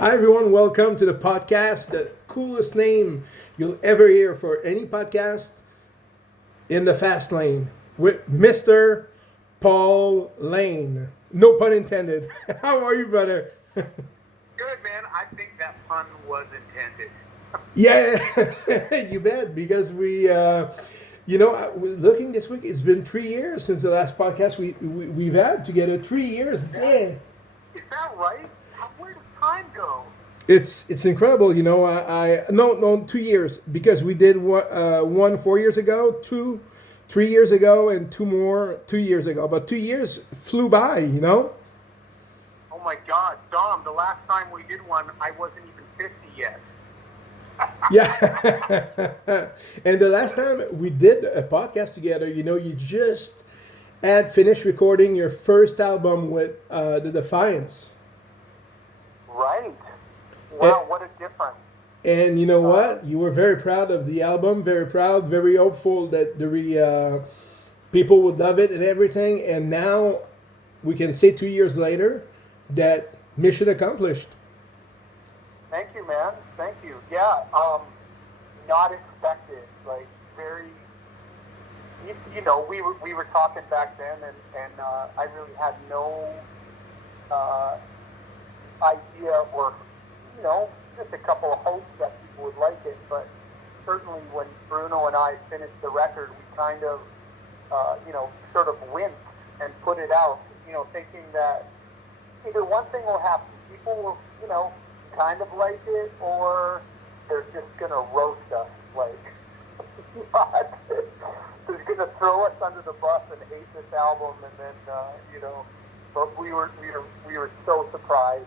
Hi, everyone. Welcome to the podcast. The coolest name you'll ever hear for any podcast in the fast lane with Mr. Paul Laine. No pun intended. How are you, brother? Good, man. I think that pun was intended. Yeah, you bet. Because looking this week, it's been 3 years since the last podcast we've had together. 3 years. That Damn. is that right? Where does time go? It's incredible, I no 2 years because we did one 4 years ago, two 3 years ago, and two more 2 years ago. But 2 years flew by. Oh my God, Dom! The last time we did one, I wasn't even 50 yet. Yeah, and the last time we did a podcast together, you just had finished recording your first album with the Defiants. Right. And, Wow, what a difference. and you know what? You were very proud of the album, very proud, very hopeful that people would love it and everything. And now we can say 2 years later that mission accomplished. Thank you, man. Thank you. Yeah. Not expected. Like very. We were talking back then, and I really had no idea or just a couple of hopes that people would like it. But certainly when Bruno and I finished the record, we kind of, sort of winced and put it out, thinking that either one thing will happen. People will, kind of like it, or they're just going to roast us. Like, they're going to throw us under the bus and hate this album. And then, but we were so surprised.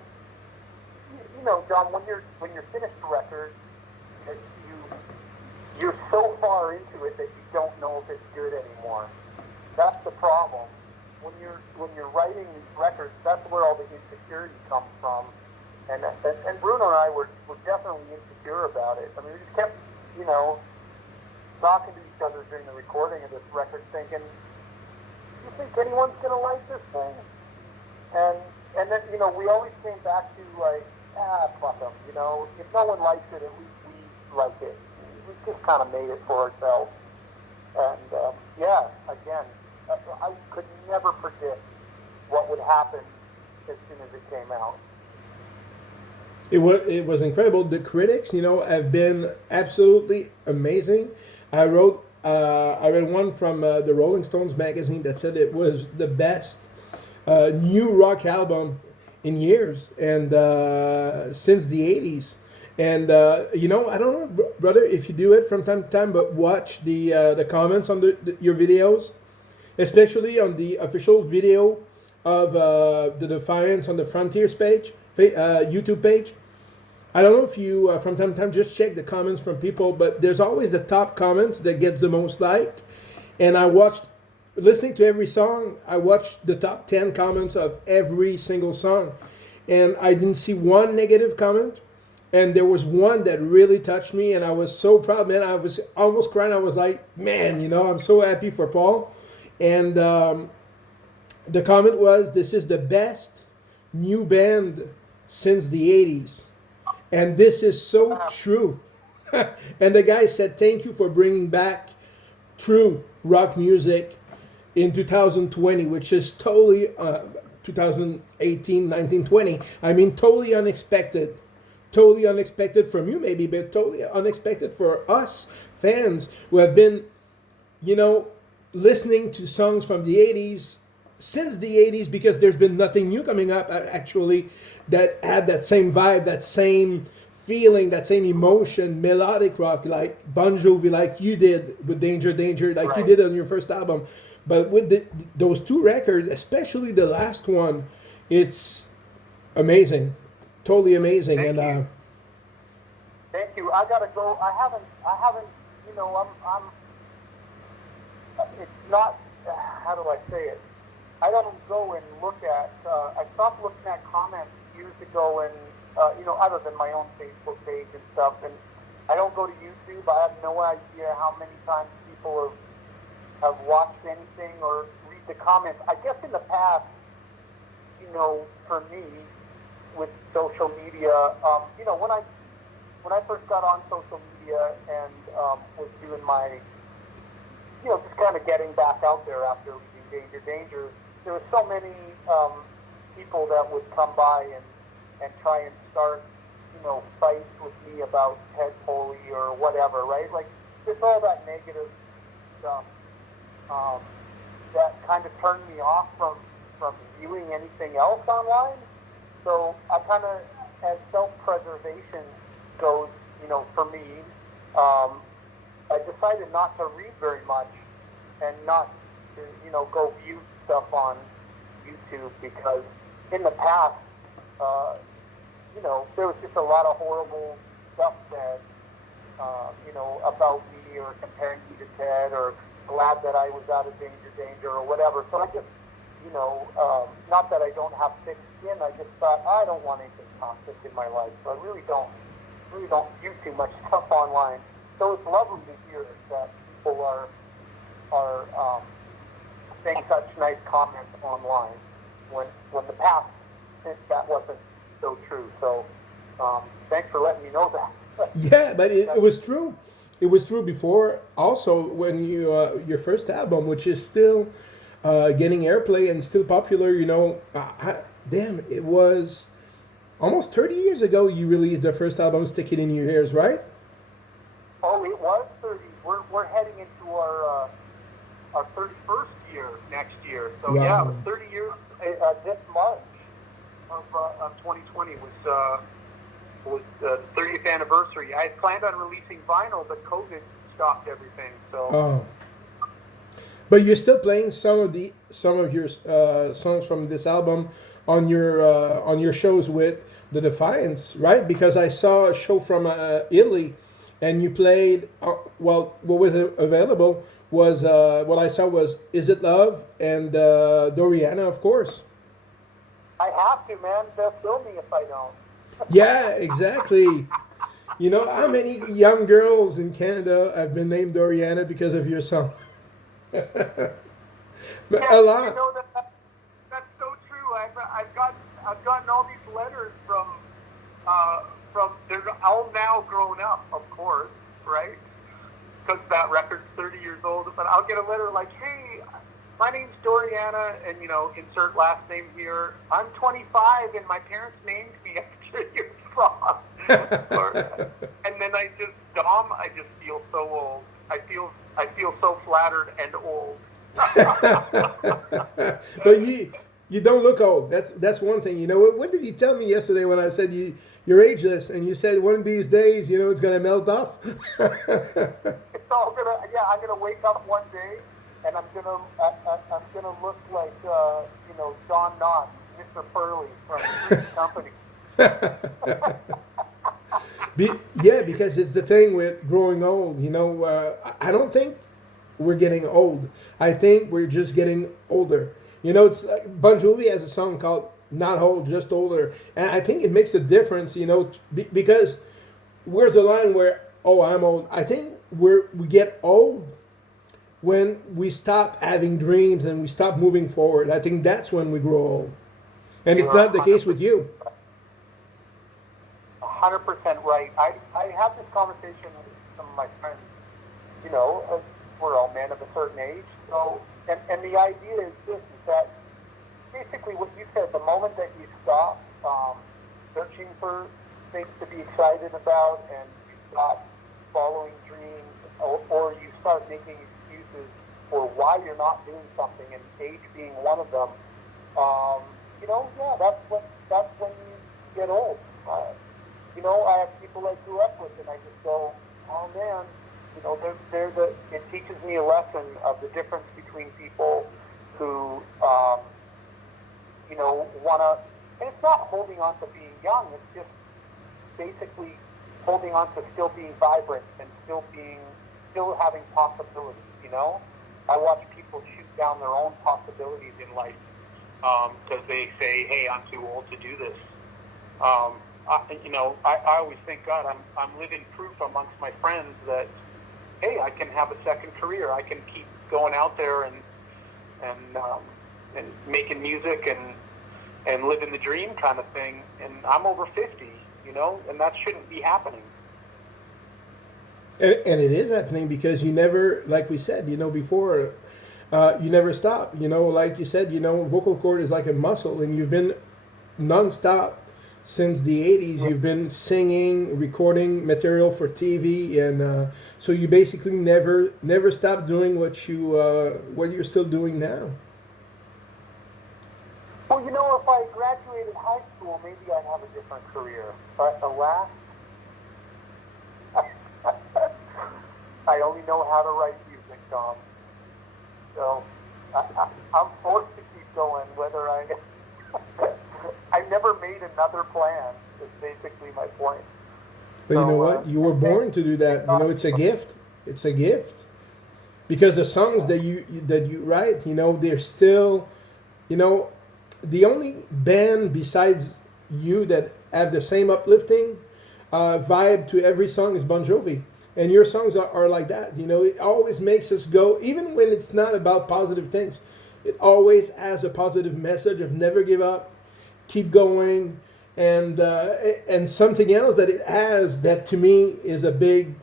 John, when you're finished a record, you're so far into it that you don't know if it's good anymore. That's the problem. When you're writing these records, that's where all the insecurity comes from. And Bruno and I were definitely insecure about it. I mean, we just kept talking to each other during the recording of this record, thinking, "Do you think anyone's gonna like this thing?" And then we always came back to like, fuck them. If no one likes it, at least we like it. We just kind of made it for ourselves. And again, I could never predict what would happen as soon as it came out. It was incredible. The critics, have been absolutely amazing. I read one from the Rolling Stones magazine that said it was the best new rock album in years and since the 80s. And I don't know, brother, if you do it from time to time, but watch the comments on your videos, especially on the official video of the Defiance on the Frontiers page, YouTube page. I don't know if you from time to time just check the comments from people, but there's always the top comments that gets the most like. And listening to every song, I watched the top 10 comments of every single song. And I didn't see one negative comment. And there was one that really touched me, and I was so proud, man. I was almost crying. I was like, man, I'm so happy for Paul. And the comment was, this is the best new band since the 80s. And this is so true. And the guy said, thank you for bringing back true rock music in 2020, which is totally 2018, 19, 20. I mean, totally unexpected. Totally unexpected from you, maybe, but totally unexpected for us fans who have been, listening to songs from the 80s since the 80s, because there's been nothing new coming up, actually, that had that same vibe, that same feeling, that same emotion, melodic rock, like Bon Jovi, like you did with Danger Danger, like you Right. did on your first album. But with those two records, especially the last one, it's amazing, totally amazing. Thank And you. Thank you. I gotta go. I haven't. It's not. How do I say it? I don't go and look at. I stopped looking at comments years ago, and other than my own Facebook page and stuff. And I don't go to YouTube. I have no idea how many times people have watched anything or read the comments. I guess in the past, for me, with social media. You know, when I first got on social media and was doing my, you know, just kind of getting back out there after leaving Danger, there were so many people that would come by and try and start, you know, fights with me about Ted Foley or whatever, right? Like, just all that negative stuff that kind of turned me off from viewing anything else online. So I kind of, as self-preservation goes, you know, for me, I decided not to read very much and not to, you know, go view stuff on YouTube, because in the past, you know, there was just a lot of horrible stuff said, you know, about me or comparing me to Ted, or glad that I was out of danger or whatever. So I just, you know, not that I don't have thick skin, I just thought I don't want anything toxic in my life. So I really don't view too much stuff online. So it's lovely to hear that people are saying such nice comments online when the past, that wasn't so true. So thanks for letting me know that. Yeah, but it was true. It was true before. Also, when you your first album, which is still getting airplay and still popular, you know, damn, it was almost 30 years ago you released the first album, Stick It In Your Ears, right? Oh, it was 30. We're heading into our 31st year next year. So wow. Yeah, it was 30 years. This March of 2020 was the 30th anniversary. I had planned on releasing vinyl, but COVID stopped everything. So. Oh. But you're still playing some of your songs from this album on your shows with the Defiants, right? Because I saw a show from Italy, and you played. Well, what was available was what I saw was "Is It Love" and Doriana, of course. I have to, man. They'll kill me if I don't. Yeah, exactly. You know how many young girls in Canada have been named Doriana because of your song? Yeah, a lot. You know that's so true. I've gotten all these letters from they're all now grown up, of course, right? Because that record's 30 years old. But I'll get a letter like, "Hey, my name's Doriana, and you know, insert last name here. I'm 25, and my parents named me after your song." And then I just feel so old. I feel so flattered and old. But you don't look old. That's one thing. You know, what did you tell me yesterday when I said you're ageless, and you said one of these days, you know, it's gonna melt off? It's all gonna. Yeah, I'm gonna wake up one day, and I'm gonna look like you know, John Knott, Mr. Purley from Three's Company. Yeah, because it's the thing with growing old. You know, I don't think we're getting old. I think we're just getting older. You know, it's like Bon Jovi has a song called "Not Old, Just Older," and I think it makes a difference. You know, because where's the line where, oh, I'm old? I think we get old when we stop having dreams and we stop moving forward. I think that's when we grow old, and it's not the case with you. 100% right. I have this conversation with some of my friends. You know, we're all men of a certain age. So, and the idea is this: is that basically what you said. The moment that you stop searching for things to be excited about, and you stop following dreams, or you start making excuses for why you're not doing something, and age being one of them. You know, yeah, that's when you get old. You know, I have people I grew up with, and I just go, oh man, you know, it teaches me a lesson of the difference between people who, you know, wanna, and it's not holding on to being young, it's just basically holding on to still being vibrant and still having possibilities, you know? I watch people shoot down their own possibilities in life, because they say, hey, I'm too old to do this. You know, I always think, God, I'm living proof amongst my friends that, hey, I can have a second career. I can keep going out there and making music and and living the dream kind of thing. And I'm over 50, you know, and that shouldn't be happening. And it is happening because you never, like we said, you know, before, you never stop. You know, like you said, you know, vocal cord is like a muscle, and you've been nonstop since the 80s. You've been singing, recording material for TV, and so you basically never stop doing what you're still doing now. Well, you know, if I graduated high school, maybe I'd have a different career. But alas, I only know how to write music, Tom. So I'm forced to keep going, whether I never made another plan, is basically my point. But you know what? You were born to do that. You know, it's a gift. It's a gift. Because the songs that you write, you know, they're still, you know, the only band besides you that have the same uplifting vibe to every song is Bon Jovi. And your songs are like that. You know, it always makes us go, even when it's not about positive things. It always has a positive message of never give up, keep going, and something else that it has that to me is a big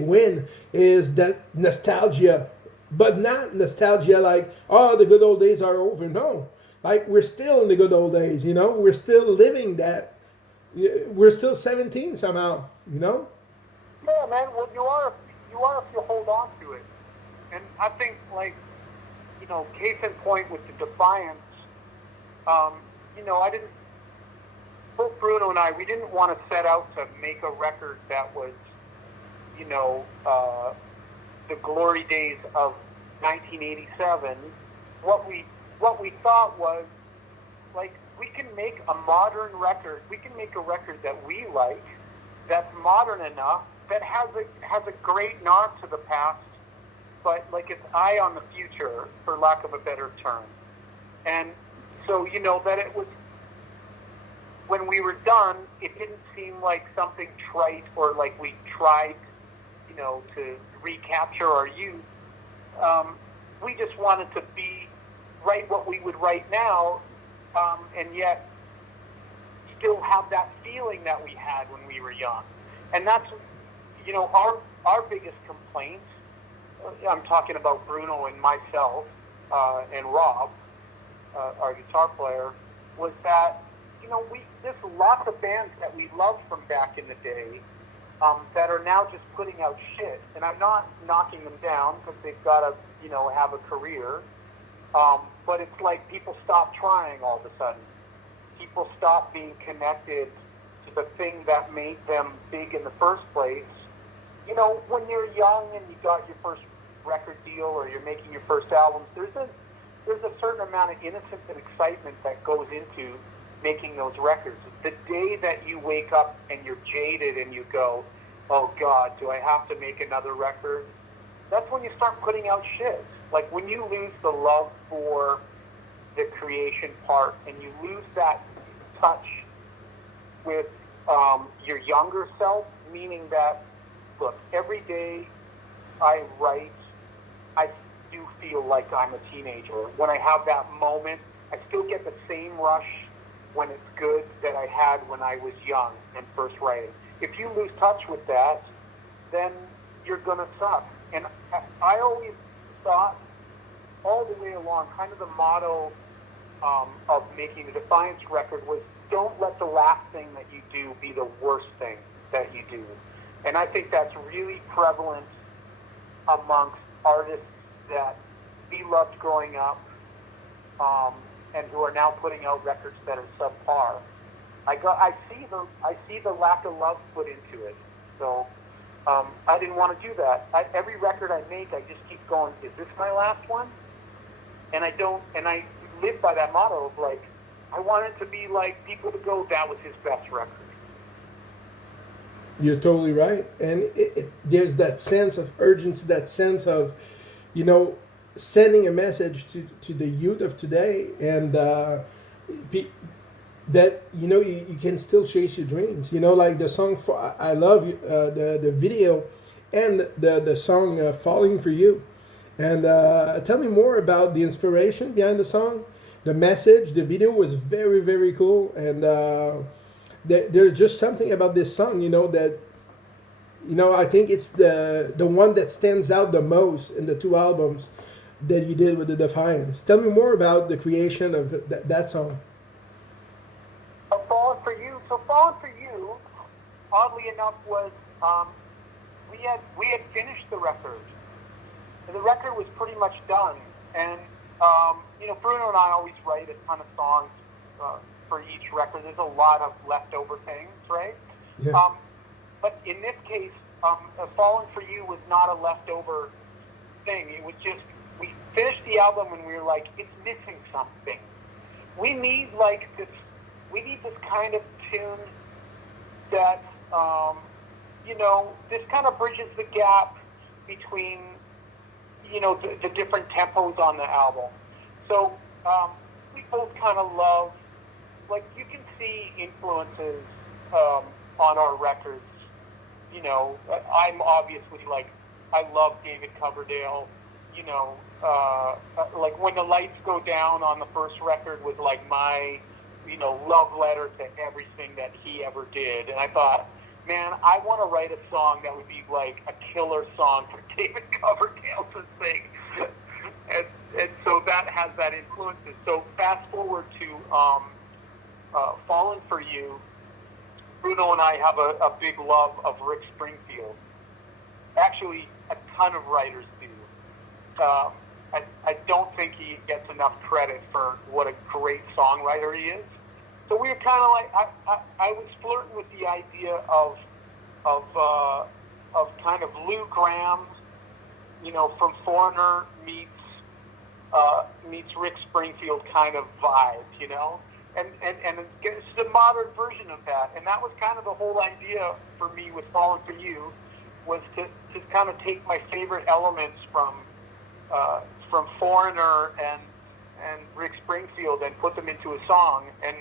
win is that nostalgia, but not nostalgia like, oh, the good old days are over. No, like we're still in the good old days. You know, we're still living that. We're still 17 somehow. You know. Yeah, man. Well, you are if you hold on to it. And I think, like, you know, case in point with the Defiants, you know, both Bruno and I, we didn't want to set out to make a record that was, you know, the glory days of 1987. What we thought was, like, we can make a modern record. We can make a record that we like, that's modern enough, that has a great nod to the past, but like its eye on the future, for lack of a better term. And so, you know, that it was, when we were done, it didn't seem like something trite or like we tried, you know, to recapture our youth. We just wanted to write what we would write now, and yet still have that feeling that we had when we were young. And that's, you know, our biggest complaint, I'm talking about Bruno and myself, and Rob, our guitar player, was that, you know, there's lots of bands that we loved from back in the day, that are now just putting out shit. And I'm not knocking them down because they've got to, you know, have a career. But it's like people stop trying all of a sudden. People stop being connected to the thing that made them big in the first place. You know, when you're young and you got your first record deal or you're making your first album, there's a certain amount of innocence and excitement that goes into making those records. The day that you wake up and you're jaded and you go, oh God, do I have to make another record? That's when you start putting out shit. Like when you lose the love for the creation part and you lose that touch with your younger self, meaning that, look, every day I write, I do feel like I'm a teenager. When I have that moment, I still get the same rush when it's good that I had when I was young and first writing. If you lose touch with that, then you're going to suck. And I always thought all the way along, kind of the motto of making the Defiants record was, don't let the last thing that you do be the worst thing that you do. And I think that's really prevalent amongst artists that we loved growing up, and who are now putting out records that are subpar. I see the lack of love put into it. So I didn't want to do that. Every record I make, I just keep going, is this my last one? And I live by that motto of, like, I want it to be like people to go, that was his best record. You're totally right. And there's that sense of urgency, that sense of, you know, sending a message to the youth of today, and that, you know, you can still chase your dreams. You know, like the song, I love the video and the song Falling for You. And tell me more about the inspiration behind the song, the message, the video was very, very cool, and there's just something about this song, that I think it's the one that stands out the most in the two albums that you did with the Defiants. Tell me more about the creation of that song. Fallen for You. So Fallen for You, oddly enough, was we had finished the record. The record was pretty much done, and Bruno and I always write a ton of songs for each record. There's a lot of leftover things, right? Yeah. But in this case, Fallen for You was not a leftover thing. It was just, we finished the album and we were like, it's missing something. We need this kind of tune that, this kind of bridges the gap between, the different tempos on the album. So we both kind of love, you can see influences on our records. I'm obviously I love David Coverdale. When the Lights Go Down on the first record was my, love letter to everything that he ever did. And I thought, man, I want to write a song that would be a killer song for David Coverdale to sing. and so that has that influence. So fast forward to Fallen for You. Bruno and I have a big love of Rick Springfield. Actually, a ton of writers do. I don't think he gets enough credit for what a great songwriter he is. So we were kind of I was flirting with the idea of kind of Lou Gramm, from Foreigner meets Rick Springfield kind of vibe, and it's the modern version of that. And that was kind of the whole idea for me with Fallen for You, was to kind of take my favorite elements from Foreigner and Rick Springfield and put them into a song. And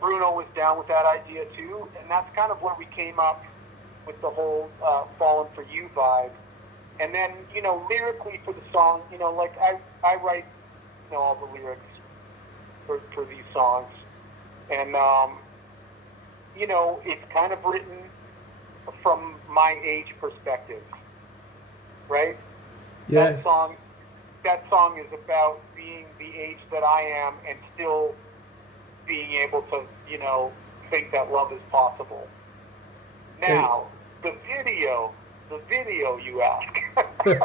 Bruno was down with that idea too. And that's kind of where we came up with the whole Fallen for You vibe. And then, lyrically for the song, I write, all the lyrics for these songs. And, it's kind of written from my age perspective, right? Yes. That song is about being the age that I am and still being able to, think that love is possible. Now, the video, you ask. The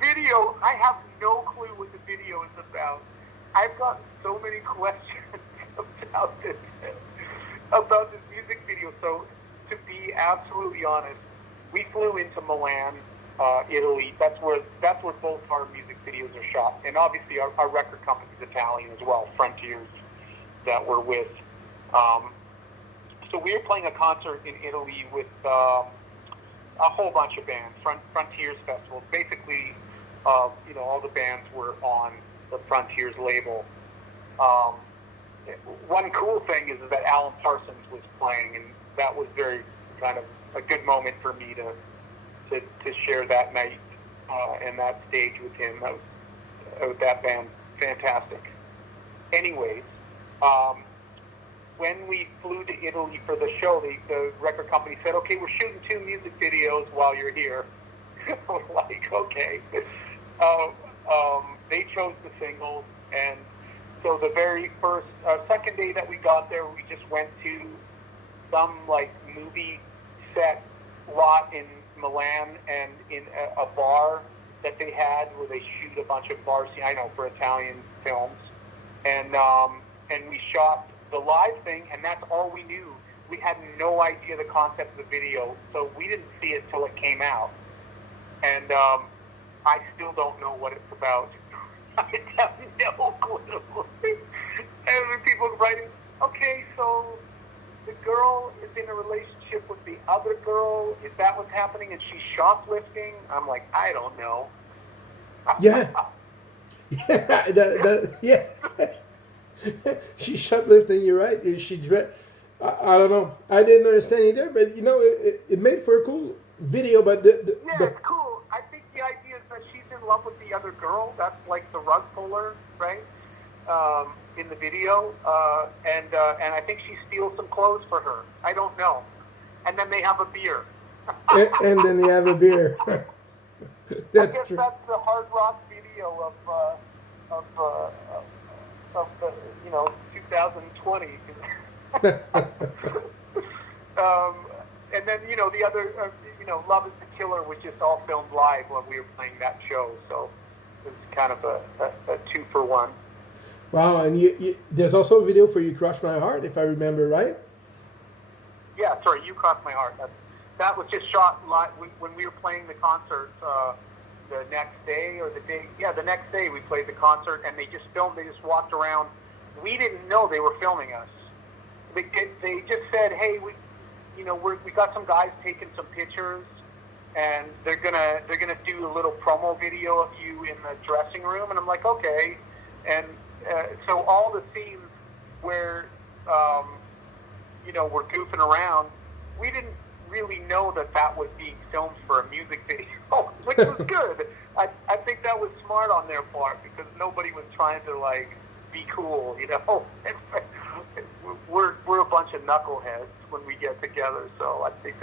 video, I have no clue what the video is about. I've gotten so many questions about this music video. So, to be absolutely honest, we flew into Milan, Italy. That's where both our music videos are shot, and obviously our record company is Italian as well, Frontiers, that we're with. So we were playing a concert in Italy with a whole bunch of bands, Frontiers Festival. Basically, all the bands were on the Frontiers label. One cool thing is that Alan Parsons was playing, and that was very kind of a good moment for me to share that night and that stage with him. That was with that band, fantastic. Anyways, when we flew to Italy for the show, the record company said, okay, we're shooting 2 music videos while you're here. We're like, okay. They chose the singles, and so the very first, second day that we got there, we just went to some movie set lot in Milan, and in a bar that they had where they shoot a bunch of bar scenes, for Italian films, and we shot the live thing, and that's all we knew. We had no idea the concept of the video, so we didn't see it till it came out, and I still don't know what it's about. I have no clue. And people writing, okay, so the girl is in a relationship with the other girl. Is that what's happening? And she's shoplifting? I'm like, I don't know. Yeah. Yeah. She's shoplifting, you're right. I don't know. I didn't understand either, but it made for a cool video. But it's cool. I think the idea is that she's in love with the other girl. That's like the rug puller, right? In the video, and I think she steals some clothes for her. I don't know. And then they have a beer. And then you have a beer. I That's guess true. that's the hard rock video of the 2020. And then the other Love Is the Killer was just all filmed live when we were playing that show. So it was kind of a 2-for-1. Wow, and there's also a video for You Crush My Heart, if I remember right. Yeah, sorry, You Crossed My Heart. That was just shot live when we were playing the concert the next day the next day we played the concert, and they just walked around. We didn't know they were filming us. They just said, hey, we got some guys taking some pictures, and they're gonna do a little promo video of you in the dressing room. And I'm like, okay. And so all the scenes where we're goofing around, we didn't really know that was being filmed for a music video, which was good. I think that was smart on their part, because nobody was trying to be cool, We're a bunch of knuckleheads when we get together, so I think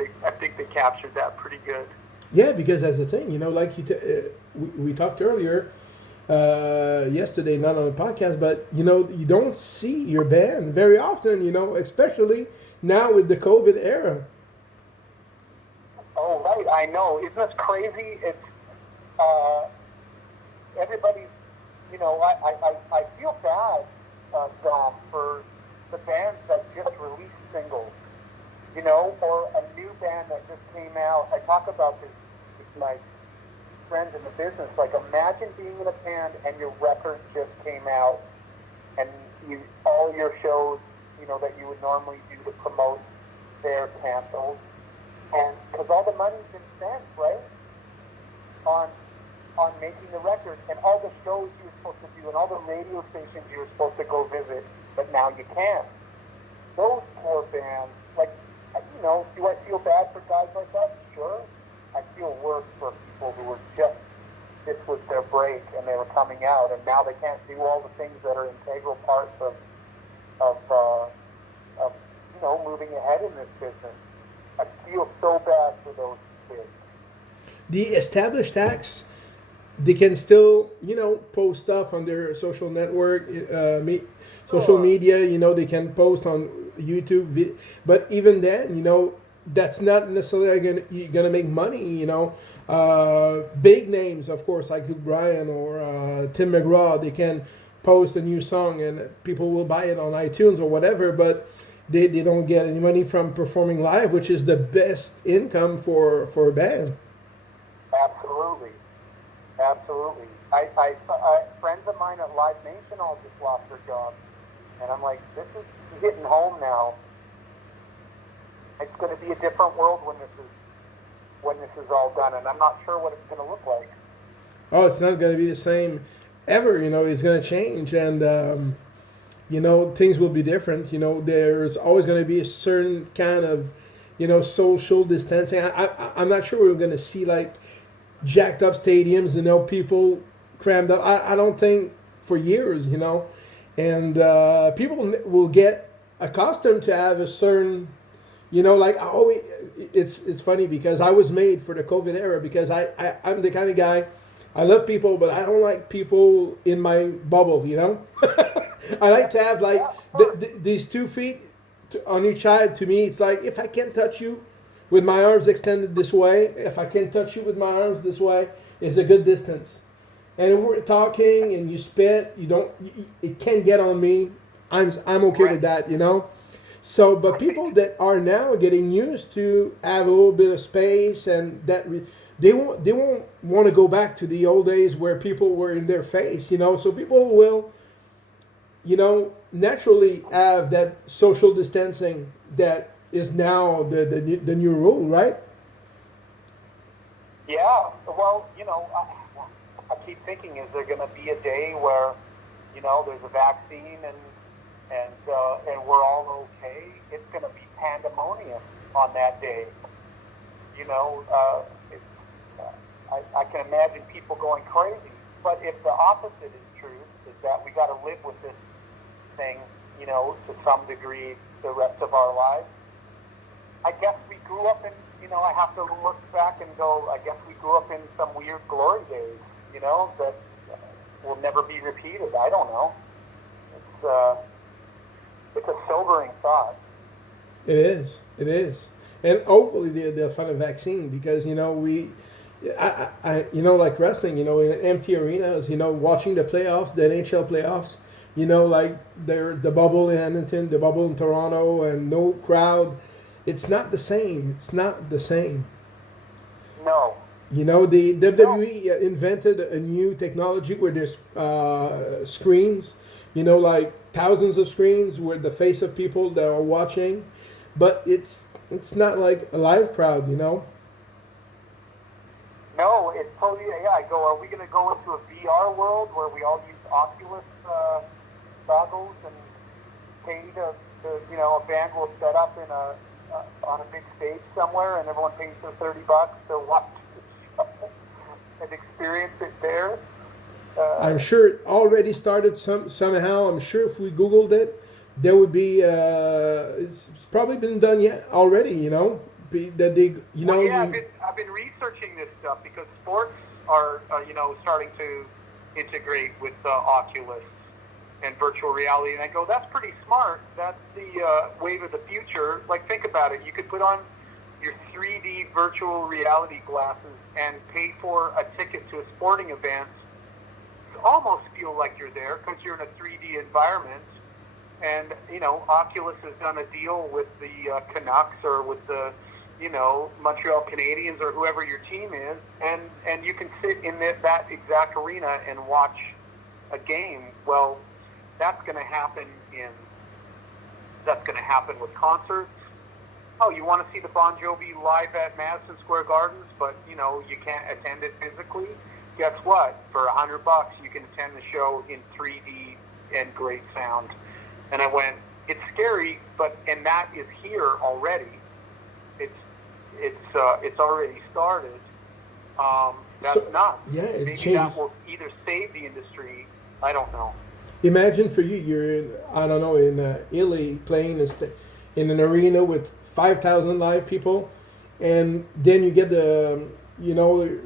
they captured that pretty good. Yeah, because that's the thing, like we talked earlier yesterday, not on the podcast, but you don't see your band very often, especially now with the COVID era. Oh, right, I know. Isn't this crazy? It's everybody's. I feel bad, Dom, for the bands that just released singles, or a new band that just came out. I talk about this with my friends in the business. Imagine being in a band and your record just came out, and all your shows, that you would normally do to promote, they're canceled, and because all the money's been spent, right, on making the record, and all the shows you were supposed to do, and all the radio stations you were supposed to go visit, but now you can't. Those poor bands, do I feel bad for guys like that? Sure. I feel worse for people who were this was their break, and they were coming out, and now they can't do all the things that are integral parts of moving ahead in this business. I feel so bad for those kids. The established acts, they can still, post stuff on their social network, social media. They can post on YouTube, but even then, that's not necessarily gonna make money. Big names, of course, like Luke Bryan or Tim McGraw, they can post a new song and people will buy it on iTunes or whatever, but they don't get any money from performing live, which is the best income for a band. Absolutely. I friends of mine at Live Nation all just lost their jobs, and I'm like, this is hitting home now. It's going to be a different world when this is all done, and I'm not sure what it's going to look like. Oh, it's not going to be the same ever. It's going to change, and things will be different. There's always going to be a certain kind of social distancing. I'm not sure we're going to see jacked up stadiums, people crammed up. I don't think for years, and people will get accustomed to have a certain, it's funny because I was made for the COVID era, because I'm the kind of guy, I love people, but I don't like people in my bubble, I like to have these 2 feet on each side. To me, it's if I can't touch you with my arms extended this way, if I can touch you with my arms this way, it's a good distance. And if we're talking and you spit, it can't get on me. I'm okay with that, So, but people that are now getting used to have a little bit of space, and that they won't want to go back to the old days where people were in their face, So people will, naturally have that social distancing that is now the new rule, right? Yeah. Well, I keep thinking, is there going to be a day where, there's a vaccine and we're all okay? It's going to be pandemonium on that day. I can imagine people going crazy. But if the opposite is true, is that we got to live with this thing, to some degree the rest of our lives, I guess we grew up in, I have to look back and go, I guess we grew up in some weird glory days, that will never be repeated. I don't know. It's a sobering thought. It is. It is. And hopefully they'll find a vaccine because, like wrestling, in empty arenas, watching the playoffs, the NHL playoffs, like the bubble in Edmonton, the bubble in Toronto, and no crowd. It's not the same. It's not the same. No. The WWE invented a new technology where there's screens, like thousands of screens with the face of people that are watching, but it's not like a live crowd, No, it's totally, I go, are we going to go into a VR world where we all use Oculus goggles and pay to a band will set up in on a big stage somewhere and everyone pays their $30 to watch and experience it there? I'm sure it already started somehow. I'm sure if we Googled it, there would be. It's probably been done yet already. That they. Well, yeah, I've been researching this stuff because sports are starting to integrate with Oculus and virtual reality, and I go, that's pretty smart. That's the wave of the future. Like, think about it. You could put on your 3D virtual reality glasses and pay for a ticket to a sporting event. Almost feel like you're there because you're in a 3D environment. And, Oculus has done a deal with the Canucks or with the, Montreal Canadiens or whoever your team is, and you can sit in that exact arena and watch a game. Well, that's going to happen with concerts. Oh, you want to see the Bon Jovi live at Madison Square Gardens, but, you can't attend it physically? Guess what? For $100, you can attend the show in 3D and great sound. And I went, it's scary, and that is here already. It's already started. That's nuts. Yeah, it Maybe changed. that will either save the industry. I don't know. Imagine for you, you're in Italy playing in an arena with 5,000 live people, and then you get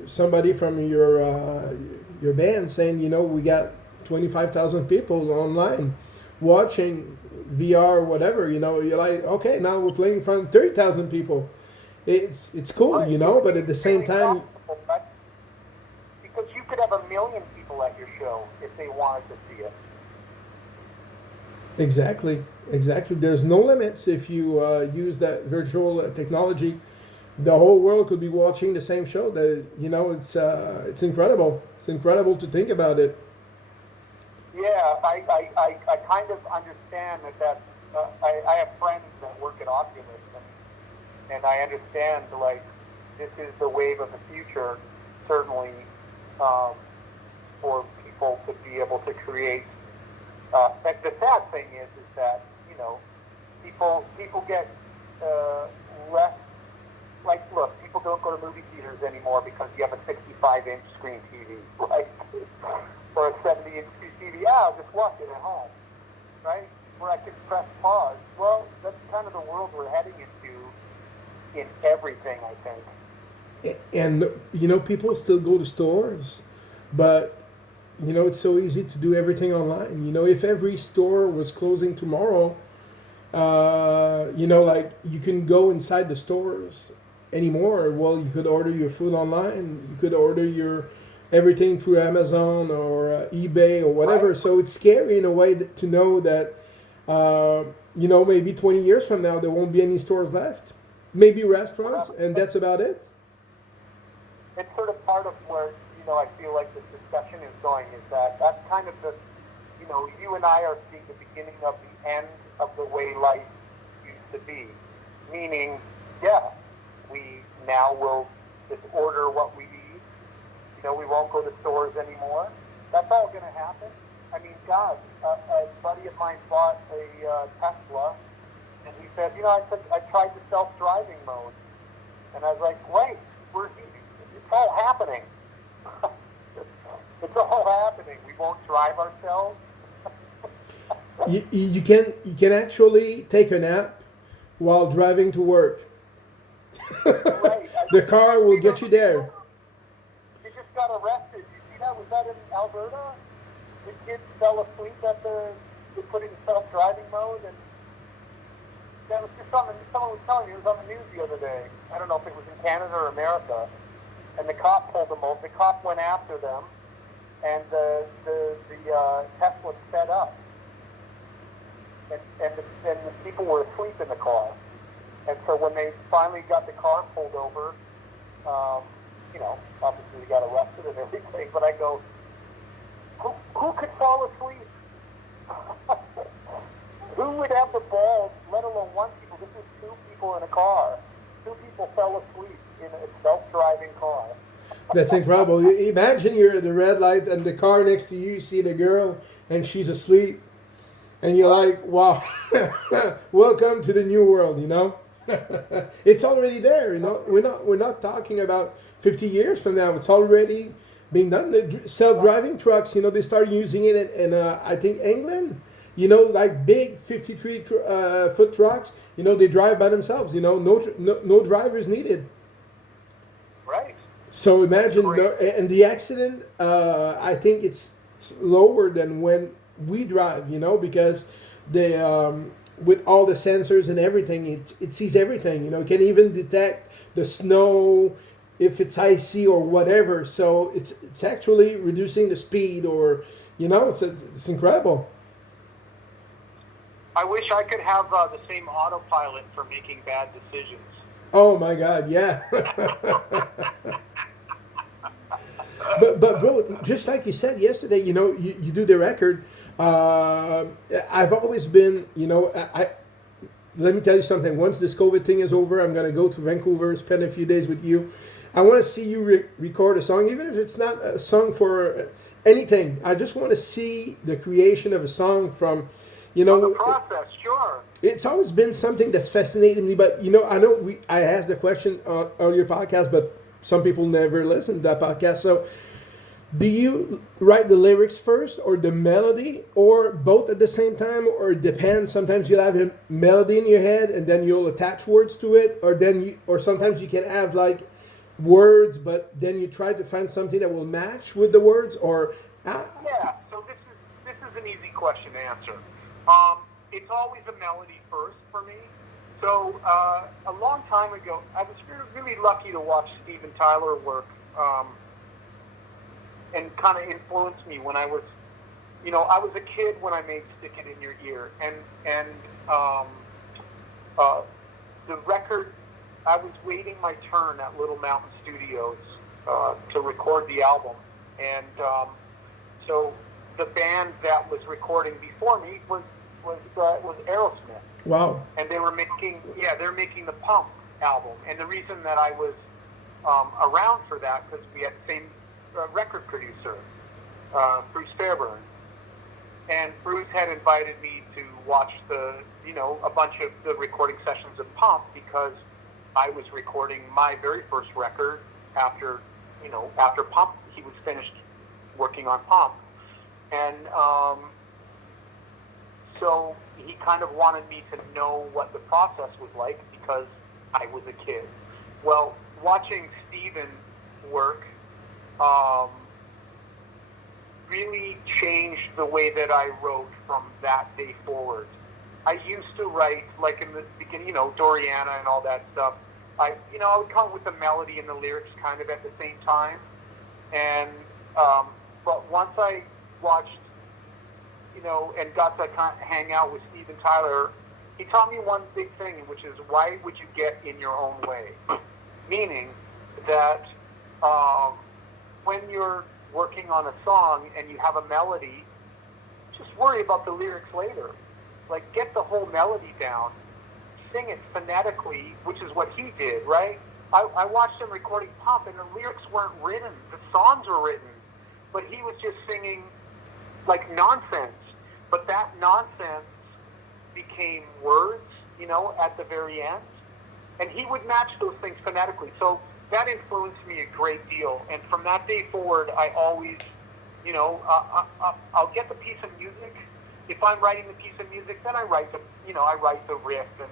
somebody from your band saying, we got 25,000 people online watching VR or whatever. You're like, okay, now we're playing in front of 30,000 people. It's cool, but at the same time, because you could have 1 million people at your show if they wanted to see it. Exactly. There's no limits if you use that virtual technology. The whole world could be watching the same show. It's incredible. It's incredible to think about it. Yeah, I kind of understand that. I have friends that work at Oculus, and I understand this is the wave of the future. Certainly, for people to be able to create. The sad thing is that people get less. Look, people don't go to movie theaters anymore because you have a 65-inch screen TV, or a 70-inch TV. I'll just watch it at home, right? Where I can press pause. Well, that's kind of the world we're heading into in everything, I think. And people still go to stores, but it's so easy to do everything online. If every store was closing tomorrow, you can go inside the stores anymore. Well, you could order your food online. You could order your everything through Amazon or eBay or whatever. Right. So it's scary in a way to know that, maybe 20 years from now, there won't be any stores left. Maybe restaurants, and that's about it. It's sort of part of where, I feel like this discussion is going, is that's kind of the, you and I are seeing the beginning of the end of the way life used to be. Meaning, we now will just order what we need. We won't go to stores anymore. That's all going to happen. I mean, God, a buddy of mine bought a Tesla, and he said, I tried the self-driving mode. And I was like, wait, it's all happening. It's all happening. We won't drive ourselves. You can actually take a nap while driving to work. Right. The car will get you there. He just got arrested. You see that? Was that in Alberta? The kid fell asleep at they put it in self-driving mode, and that was just something someone was telling me. It was on the news the other day. I don't know if it was in Canada or America. And the cop pulled them over. The cop went after them, and the Tesla sped up, and the people were asleep in the car. And so when they finally got the car pulled over, obviously they got arrested and everything. But I go, who could fall asleep? Who would have the balls, let alone one people? This is two people in a car. Two people fell asleep in a self-driving car. That's incredible. Imagine you're at the red light and the car next to you, you see the girl and she's asleep. And you're like, wow, welcome to the new world, It's already there, We're not talking about 50 years from now. It's already being done. The self-driving trucks, they started using it in I think England. Like big 53-foot trucks. They drive by themselves. No drivers needed. Right. So imagine, and the accident. I think it's lower than when we drive. Because with all the sensors and everything, it sees everything. It can even detect the snow, if it's icy or whatever. So it's actually reducing the speed, or it's incredible. I wish I could have the same autopilot for making bad decisions. Oh my God, yeah. but bro, just like you said yesterday, you do the record. I've always been, I let me tell you something. Once this COVID thing is over, I'm gonna go to Vancouver, spend a few days with you. I want to see you record a song, even if it's not a song for anything. I just want to see the creation of a song from. The process, sure. It's always been something that's fascinated me, but I asked the question on your podcast, but some people never listen to that podcast. So, do you write the lyrics first, or the melody, or both at the same time, or it depends? Sometimes you'll have a melody in your head, and then you'll attach words to it, or sometimes you can have like words, but then you try to find something that will match with the words, or. Yeah. So this is an easy question to answer. It's always a melody first for me. So a long time ago, I was really lucky to watch Steven Tyler work, and kind of influenced me when I was, I was a kid when I made "Stick It in Your Ear," and the record. I was waiting my turn at Little Mountain Studios to record the album, and so the band that was recording before me was Aerosmith. Wow. And they're making the Pump album. And the reason that I was around for that, because we had the same record producer, Bruce Fairburn. And Bruce had invited me to watch a bunch of the recording sessions of Pump, because I was recording my very first record after Pump. He was finished working on Pump. And so he kind of wanted me to know what the process was like, because I was a kid. Well, watching Steven work really changed the way that I wrote from that day forward. I used to write, like in the beginning, Doriana and all that stuff. I would come up with the melody and the lyrics kind of at the same time. And but once I watched, and got to kind of hang out with Steven Tyler, he taught me one big thing, which is, why would you get in your own way? Meaning that when you're working on a song and you have a melody, just worry about the lyrics later. Like, get the whole melody down, sing it phonetically, which is what he did, right? I watched him recording Pump, and the lyrics weren't written. The songs were written, but he was just singing like nonsense. But that nonsense became words, at the very end. And he would match those things phonetically. So that influenced me a great deal. And from that day forward, I always, I'll get the piece of music. If I'm writing the piece of music, then I write the riff and,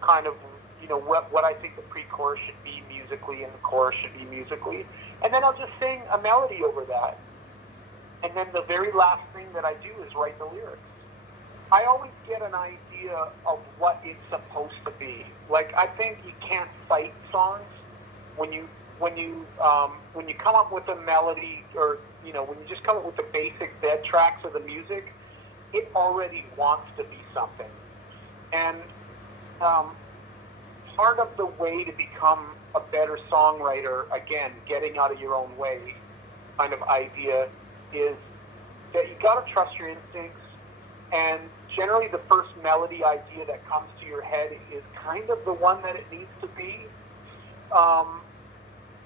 kind of, what I think the pre-chorus should be musically and the chorus should be musically. And then I'll just sing a melody over that. And then the very last thing that I do is write the lyrics. I always get an idea of what it's supposed to be. Like, I think you can't fight songs when you come up with a melody, or when you just come up with the basic bed tracks of the music. It already wants to be something. And part of the way to become a better songwriter, again, getting out of your own way kind of idea, is that you got to trust your instincts. And generally the first melody idea that comes to your head is kind of the one that it needs to be.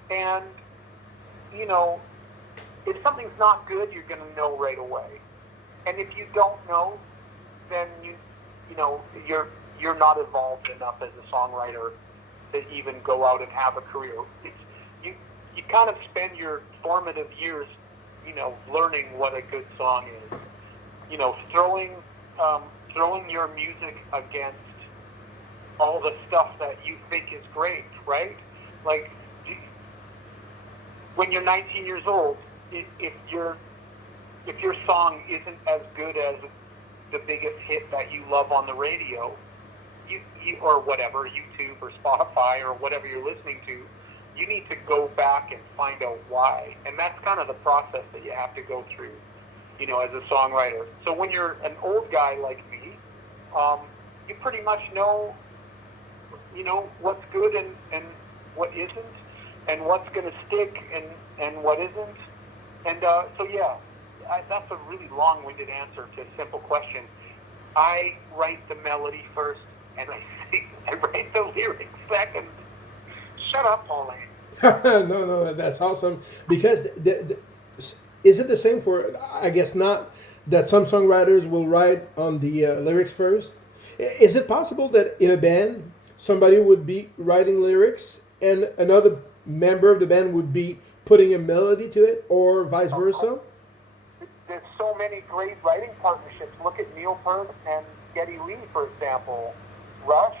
And, if something's not good, you're going to know right away. And if you don't know, then you're not evolved enough as a songwriter to even go out and have a career. You kind of spend your formative years, learning what a good song is. Throwing your music against all the stuff that you think is great, right? Like, when you're 19 years old, if your song isn't as good as the biggest hit that you love on the radio, you or whatever, YouTube or Spotify or whatever you're listening to, you need to go back and find out why. And that's kind of the process that you have to go through, as a songwriter. So when you're an old guy like me, you pretty much know, what's good and what isn't, and what's going to stick and what isn't. And so, yeah, that's a really long-winded answer to a simple question. I write the melody first, and I write the lyrics second. Shut up, Paul Laine. No, that's awesome. Because is it the same for, I guess not, that some songwriters will write on the lyrics first? Is it possible that in a band, somebody would be writing lyrics and another member of the band would be putting a melody to it, or vice versa? There's so many great writing partnerships. Look at Neil Peart and Geddy Lee, for example. Rush,